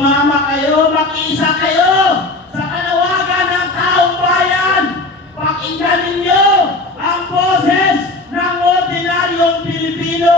sumama kayo, makiisa kayo sa panawagan ng taong bayan. Pakinggan ninyo ang boses ng ordinaryong Pilipino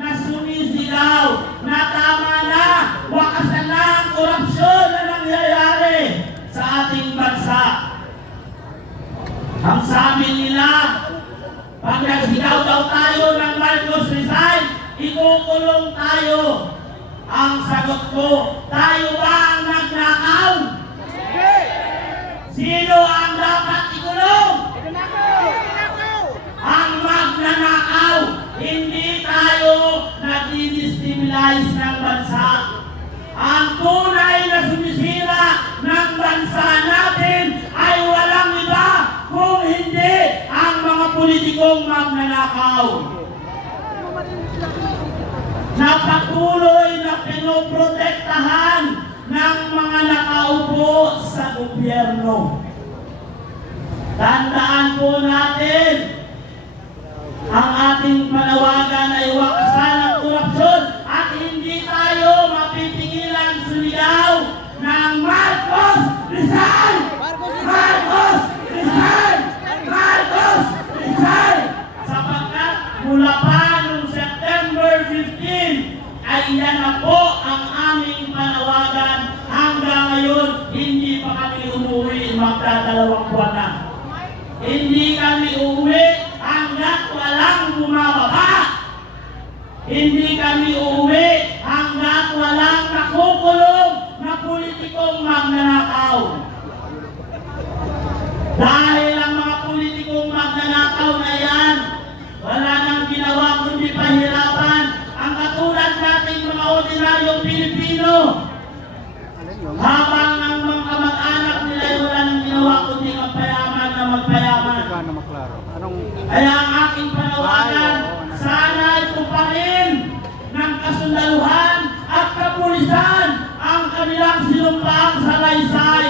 na sumisigaw na tama na, wakasan na ang korupsyon na nangyayari sa ating bansa. Ang sabi nila, pag nagsigaw daw tayo ng Marcos resign, ikukulong tayo. Ang sagot ko, tayo ba ang nagnakaw? Sino ang dapat ikulong? Ang magnanakaw. Hindi tayo nag-destabilize ng bansa. Ang tunay na sumisira ng bansa natin ay walang iba kung hindi ang mga politikong magnanakaw. Napatuloy na pinoprotektahan ng mga nakaupo sa gobyerno. Tandaan po natin, ang ating panawagan ay wakasan ang korupsyon at hindi tayo mapipigilan sumigaw ng Marcos resign! Marcos resign! Marcos resign! Sapagkat mula pa noong September 15 ay yan na po ang aming panawagan. Hanggang ngayon, hindi pa kami umuwi, magdadalawang buwan na. Hindi kami uuwi hanggat walang bumababa. Hindi kami uuwi hanggat walang nakukulong na politikong magnanakaw. Dahil ang mga politikong magnanakaw na yan, wala nang ginawa kundi pahirapan ang katulad nating mga ordinaryong Pilipino. Habang ang mga kamag-anak nila ay wala nang ginawa kundi magpayaman na magpayaman. Kaya ang aking panawagan, sana tuparin ng kasundaluhan at kapulisan ang kanilang sinumpang salaysay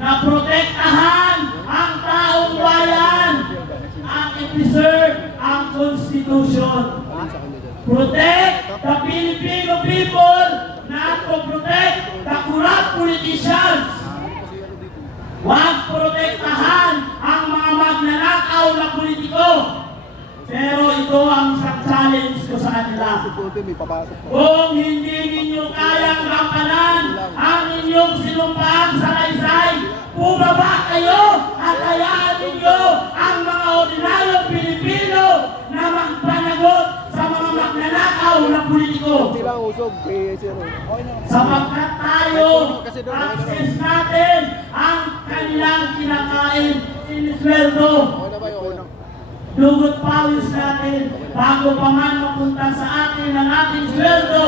na protektahan ang taong bayan at i-preserve ang Constitution. Protect the Filipino people, not to protect the corrupt politicians. Huwag protektahan ang mga magnanakaw na politiko. Pero ito ang challenge ko sa kanila. Kung hindi ninyo kayang gampanan ang inyong sinumpang salaysay, bumaba kayo at hayaan ninyo ang mga ordinaryong Pilipino na magpanagot sa mga magnanakaw na politiko. Sapagkat tayo, access natin ang kanilang kinakain, sinisweldo. Dugot pawis natin, bago pa man mapunta sa atin ang ating sweldo,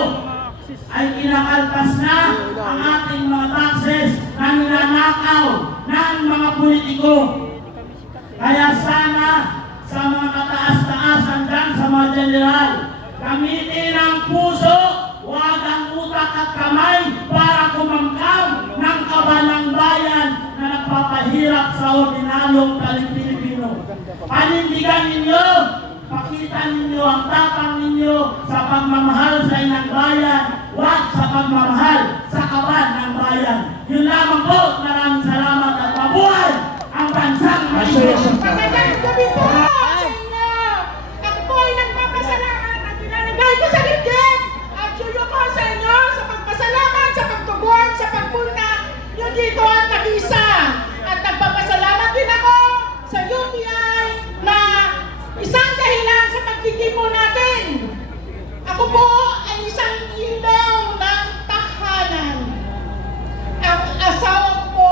ay kinakaltas na ang ating mga taxes na ninanakaw ng mga politiko. Kaya sana sa mga kataas-taasan dyan, sa mga general, gamitin ang puso, huwag ang utak at kamay para kumangkam ng kaba ng bayan na nagpapahirap sa ordinaryong Pilipino. Panindigan ninyo, pakita ninyo ang tapang ninyo sa pagmamahal sa inang bayan, huwag sa pagmamahal sa kaban ng bayan. Yun lamang po, maraming salamat at mabuhay ang bansang Malaysia. Magandang gabi po sa inyo. Ako po ay nagpapasalamat at ilalagay ko sa ligid at yuyo ko sa inyo sa pagpasalamat, sa pagtugon, sa pagpunta nyo dito at nag-isa. At nagpapasalamat din ako sa UPI na isang dahilan sa pagtitipo natin. Ako po ay isang ilaw ng tahanan. Ang asawa ko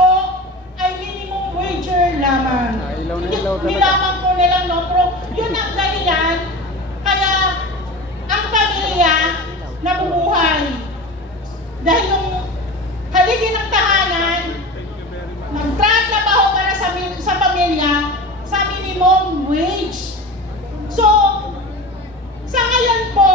ay minimum wager lamang. Hindi lamang po nilang no, pero yun ang dahilan kaya ang pamilya nabubuhay. Dahil yung haligi ng tahanan, nagtratrabaho para sa pamilya sa minimum wage. So, sa ngayon po,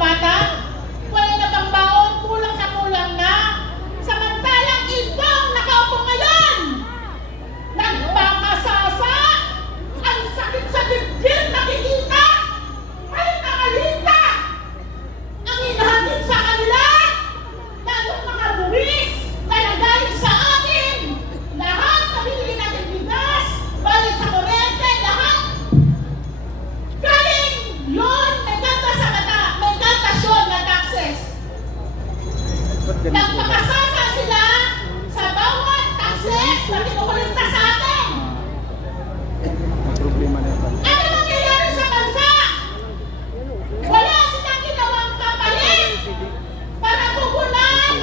bata? Wala na bang baon? Kulang na kulang na. Samantalang ito ang nakaupo ngayon. Nagpakasasa. Ang sakit sa dibdib nakikita. Ay nakalita. Ang hinahatid sa kanila. Lalong mga buwis. Talagay sa atin. Lahat nabili natin bigas. Bayad sa kuryente. Lahat. Galing yun. May kanta sa mata. May kantasyon na taxes. Nagpakasasa sila sa bawat taxes na kinukulinta sa atin. Ano nangyayari sa bansa? Wala silang ginawang kapalit para tugunan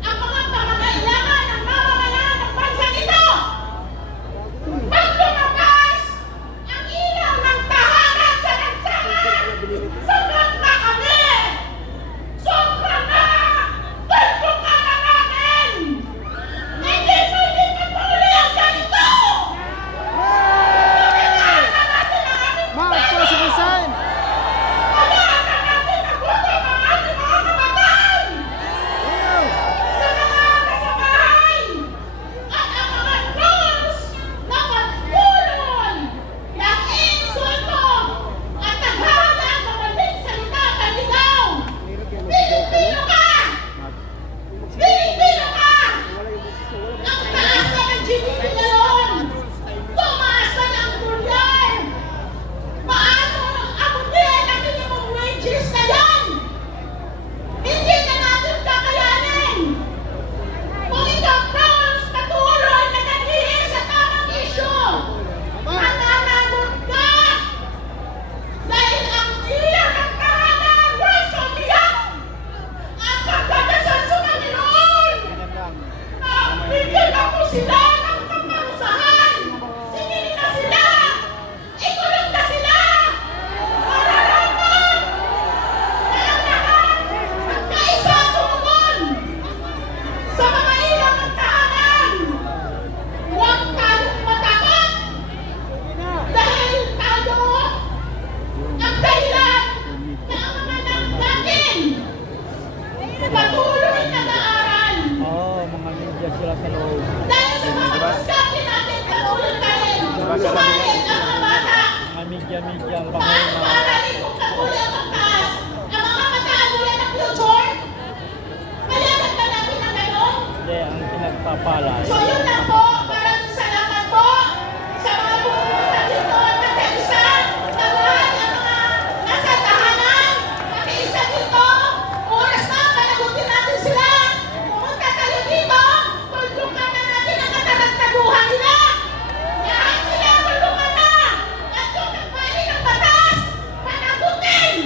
ang mga pangangailangan ng mamamayan ng bansang ito. Pag lumabas ang ilaw ng tahanan sa lansangan, sagot na kami! Sobra na! Tulungan na namin! Hindi pwede patuloy ang ganito! Tulungan na natin ang aming bayan! Tulungan na natin ang gusto ng ating mga kabataan! Sa mga kasabahay at ang mga trolls na pagpulol ng insulto at naghahalang ng maling salita kaligaw! Pilipino ka! Pilipino ka! Ang taas na ng GDP ngayon! Tumaas na ng dolyar! Paano abutin ang minimum wages na yan? Hindi na natin kakayanin! Kung ikaw, trolls, patuloy na naghihi sa tamang issue, mananagot ka! Dahil ang iyak ng tahanan, words of iyak! Ang pagkakasal sa Panginoon! Bigyan ako sila ng kaparusahan! Singilin na sila! Ikulong na sila! Mararapat! Na ang lahat magkaisa tumugon sa mga ilaw ng tahanan! Huwag tayong matakot! Dahil tayo ang dahilan na ang mga anak natin patuloy nag-aaral. Mga media sila sa loob. Dahil sa mga kaskati natin patuloy tayo sumalit ang mga bata. Mga media ang Paano maaaring kung patuloy ang pagtaas ang mga mataagulan ng future? Kailangan ba natin ang gayon? Hindi, ang pinagpapalay. So yun lang po, maraming salamat po sa mga pumunta dito at nagkaisa, sa lahat ng mga nasa tahanan, nagkaisa dito, oras na, panagutin natin sila, pumunta tayo dito, tulungan na natin ang kataragtaguhan nila. Lahat sila tulungan na, at yung nagpali ng batas, panagutin.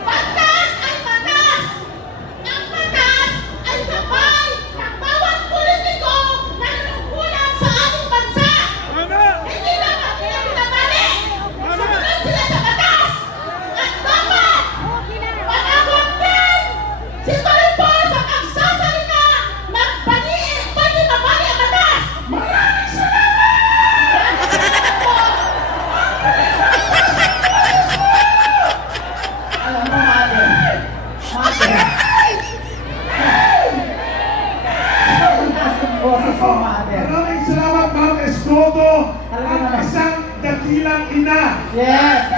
Batas ay batas. Ang batas ay gabay ng bawat politiko na nanungkulan sa ating bansa. Hindi lang ang pinabali. Sumunod sila sa batas. At dapat panagot din si Tolpo sa pagsasalita ng pwede mabali ang batas. Maraming salamat! Maraming salamat po! Alam mo, mother. Mother. Ang boses mo, mother. Maraming salamat, Ma'am Escoto, Talaga ang naman. isang dakilang ina. Yes.